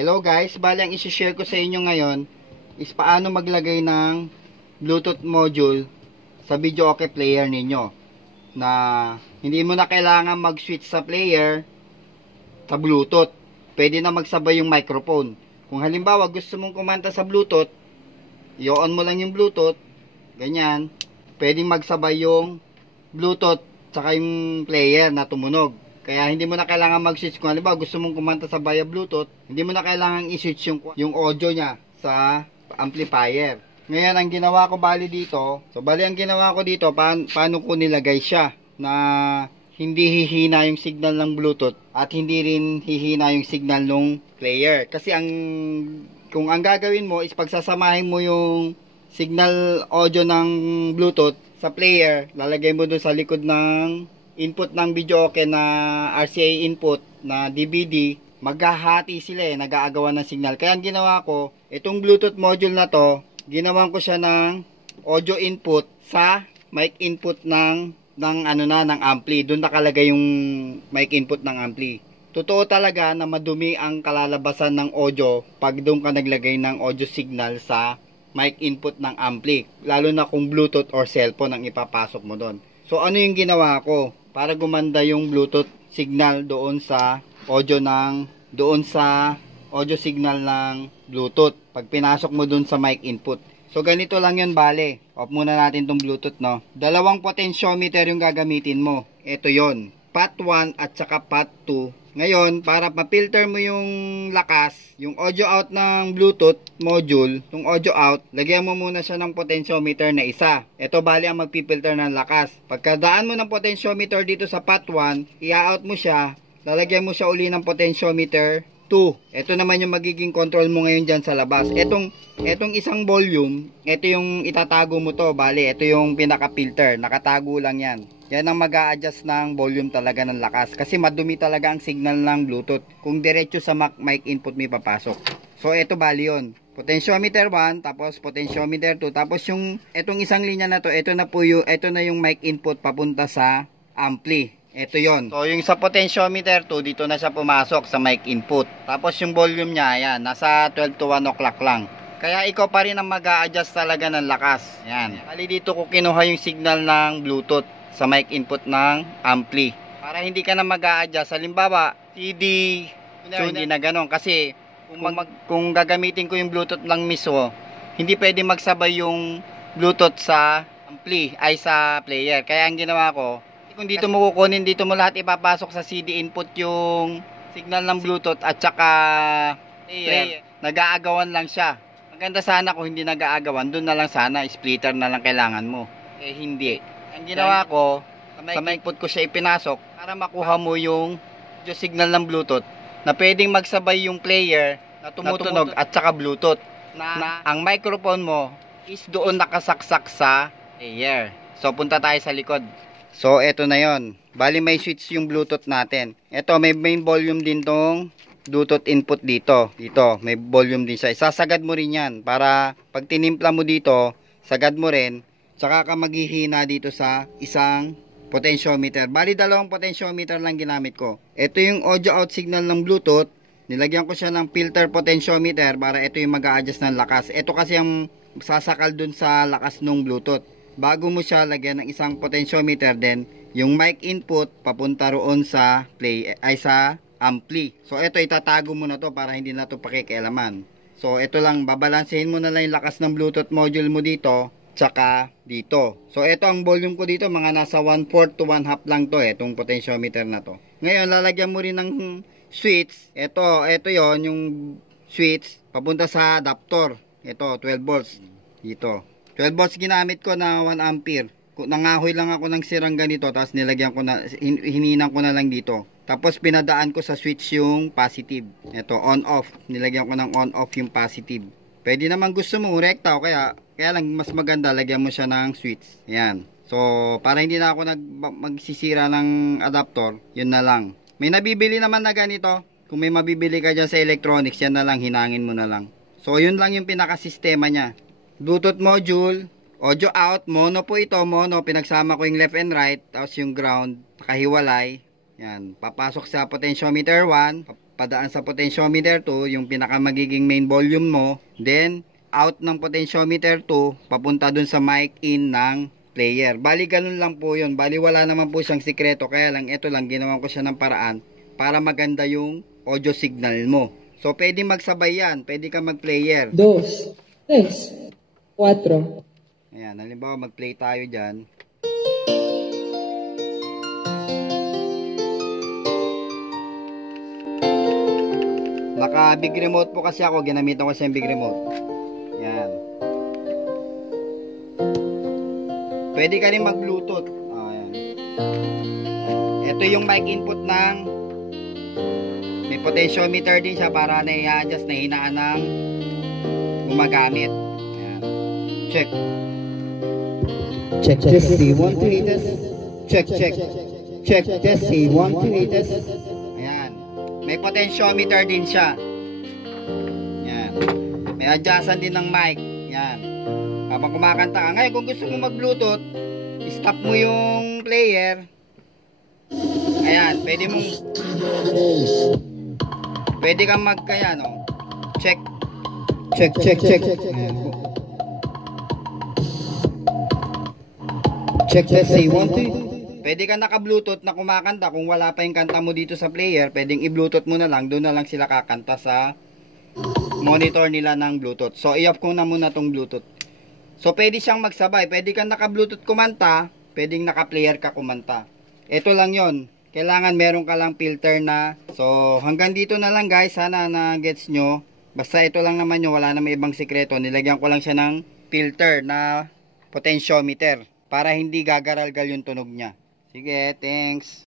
Hello guys, bali ang isi-share ko sa inyo ngayon is paano maglagay ng Bluetooth module sa video okay player ninyo na hindi mo na kailangan mag-switch sa player sa Bluetooth. Pwede na magsabay yung microphone. Kung halimbawa gusto mong kumanta sa Bluetooth, i-on mo lang yung Bluetooth, ganyan, pwedeng magsabay yung Bluetooth tsaka yung player na tumunog. Kaya hindi mo na kailangan mag-switch. Kung halimbawa gusto mong kumanta sa via Bluetooth, hindi mo na kailangan i-switch yung audio niya sa amplifier. Ngayon, ang ginawa ko bali dito, ang ginawa ko dito, paano ko nilagay siya na hindi hihina yung signal ng Bluetooth at hindi rin hihina yung signal ng player. Kasi kung ang gagawin mo is pagsasamahin mo yung signal audio ng Bluetooth sa player, lalagay mo doon sa likod ng input ng video okay na RCA input na DVD, maghahati sila nag-aagawan ng signal. Kaya ang ginawa ko, itong Bluetooth module na to, ginawan ko siya ng audio input sa mic input ng ampli. Doon nakalagay yung mic input ng ampli. Totoo talaga na madumi ang kalalabasan ng audio pag doon ka naglagay ng audio signal sa mic input ng ampli. Lalo na kung Bluetooth or cellphone ang ipapasok mo doon. So ano yung ginawa ko? Para gumanda yung Bluetooth signal doon sa audio signal ng Bluetooth pag pinasok mo doon sa mic input. So ganito lang yun bale. Off muna natin tong Bluetooth, no. Dalawang potentiometer yung gagamitin mo. Ito yon, path 1 at saka path 2. Ngayon, para ma-filter mo yung lakas, yung audio out ng Bluetooth module, yung audio out, lagyan mo muna siya ng potentiometer na isa. Ito bali ang magpipilter ng lakas. Pagkadaan mo ng potentiometer dito sa path 1, i-out mo siya, lalagyan mo siya uli ng potentiometer 2. Ito naman yung magiging control mo ngayon dyan sa labas. Etong isang volume, ito yung itatago mo to, bali, ito yung pinaka-filter, nakatago lang yan. Yan ang mag-a-adjust ng volume talaga ng lakas. Kasi madumi talaga ang signal ng Bluetooth kung diretso sa mic input may papasok. So, ito bali yun. Potentiometer 1, tapos potentiometer 2. Tapos itong isang linya na to, ito na yung mic input papunta sa ampli. Ito yon. So, yung sa potentiometer 2, dito na siya pumasok sa mic input. Tapos yung volume niya, ayan, nasa 12 to 1 o'clock lang. Kaya ikaw pa rin ang mag-a-adjust talaga ng lakas. Ayan. Kali dito ko kinuha yung signal ng Bluetooth sa mic input ng ampli. Para hindi ka na mag-a-adjust. Halimbawa, CD, so hindi na ganon. Kasi kung gagamitin ko yung Bluetooth lang mismo, hindi pwede magsabay yung Bluetooth sa ampli ay sa player. Kaya ang ginawa ko, kung dito mo kukunin, dito mo lahat ipapasok sa CD input yung signal ng Bluetooth at saka player. Nag-aagawan lang siya. Maganda sana kung hindi nag-aagawan, doon na lang sana, splitter na lang kailangan mo. Eh hindi. Ang ginawa ko, sa mic input ko siya ipinasok para makuha mo yung signal ng Bluetooth na pwedeng magsabay yung player na tumutunog at saka Bluetooth. Na ang microphone mo is doon nakasaksak sa player. So punta tayo sa likod. So eto na yon. Bali may switch yung Bluetooth natin. Ito may main volume din tong Bluetooth input dito. Dito may volume din siya. Isasagad mo rin yan para pag tinimpla mo dito, sagad mo rin. Saka ka maghihina dito sa isang potentiometer. Bali dalawang potentiometer lang ginamit ko. Ito yung audio out signal ng Bluetooth. Nilagyan ko siya ng filter potentiometer para ito yung mag-a-adjust ng lakas. Ito kasi ang sasakal dun sa lakas ng Bluetooth. Bago mo siya lagyan ng isang potentiometer din, yung mic input papunta roon sa sa ampli. So ito itatago mo na to para hindi na to pakikialaman. So ito lang, babalansehin mo na lang yung lakas ng Bluetooth module mo dito tsaka dito. So ito ang volume ko dito, mga nasa 1/4 to 1/2 lang to itong potentiometer na to. Ngayon lalagyan mo rin ng switch. Ito yon, yung switch papunta sa adapter. Ito 12 volts dito. 12 volts ginamit ko na 1 ampere. Nangahoy lang ako ng sirang ganito, tapos nilagyan ko na, hininang ko na lang dito. Tapos pinadaan ko sa switch yung positive. Ito on off, nilagyan ko ng on off yung positive. Pwede naman gusto mo rekta o kaya lang mas maganda lagyan mo siya ng switch. Ayan. So para hindi na ako magsisira ng adapter, yun na lang. May nabibili naman na ganito. Kung may mabibili ka dyan sa electronics, yan na lang, hinangin mo na lang. So yun lang yung pinaka-sistema niya. Bluetooth module, audio out, mono po ito, mono, pinagsama ko yung left and right, tapos yung ground, nakahiwalay. Yan, papasok sa potentiometer 1, padaan sa potentiometer 2, yung pinaka magiging main volume mo. Then, out ng potentiometer 2, papunta dun sa mic in ng player. Bali, ganun lang po yun. Bali, wala naman po siyang sikreto. Kaya lang, ito lang, ginawan ko siya ng paraan para maganda yung audio signal mo. So, pwede magsabay yan. Pwede ka mag-player. 2, 3, 4. Ayan, halimbawa, mag-play tayo dyan. Naka big remote po kasi ako, ginamitan ko siya yung big remote. Yan. Pwede ka rin mag bluetooth. Ayan. Ito yung mic input ng, may potentiometer din siya para na i-adjust na hinaan ng gumagamit. Ayan. Check. Check, testing, 1, 2, test. Check, check. Check, testing, 1, 2, test. Ayan. May potentiometer din siya. Ayan. May adjustan din ng mic. Ayan. Habang kumakanta ka. Ngayon, kung gusto mo mag-bluetooth, stop mo yung player. Ayan. Pwede kang kaya, no? Check. Check, check, check. Ayan. Check, testing, 1, 2. Pwede ka naka-bluetooth na kumakanta. Kung wala pa yung kanta mo dito sa player, pwedeng i-bluetooth mo na lang. Doon na lang sila kakanta sa monitor nila ng bluetooth. So, i-off ko na muna tong bluetooth. So, pwede siyang magsabay. Pwede kang naka-bluetooth kumanta. Pwedeng naka-player ka kumanta. Ito lang yon. Kailangan meron ka lang filter na. So, hanggang dito na lang guys. Sana na-gets nyo. Basta ito lang naman yun. Wala na may ibang sikreto. Nilagyan ko lang siya ng filter na potentiometer para hindi gagaralgal yung tunog niya. Sige, thanks.